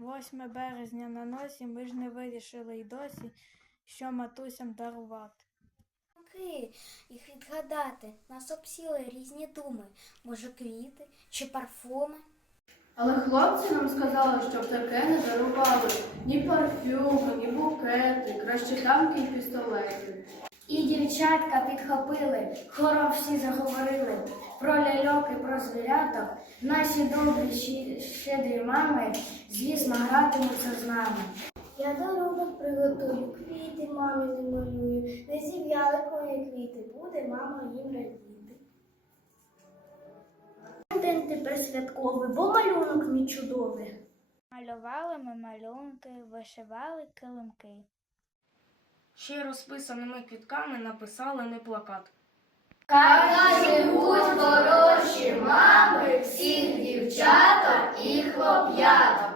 8 березня на носі, ми ж не вирішили й досі, що матусям дарувати. Роки їх відгадати. Нас обсіли різні думи. Може, квіти чи парфуми. Але хлопці нам сказали, щоб таке не дарували ні парфюми, ні букети, краще танки й пістолети. І дівчатка підхопили, хором всі заговорили про ляльок і про звіряток. Наші добрі щедрі мами, звісно, гратимуться з нами. Я дорогу приготую, квіти мамі не малюю. Не зів'яли мої квіти, буде мама їм радіти. День тепер святковий, бо малюнок мій чудовий. Малювали ми малюнки, вишивали килимки. Ще розписаними квітками написали не плакат. Хай живуть хороші мами, всіх дівчаток і хлоп'яток.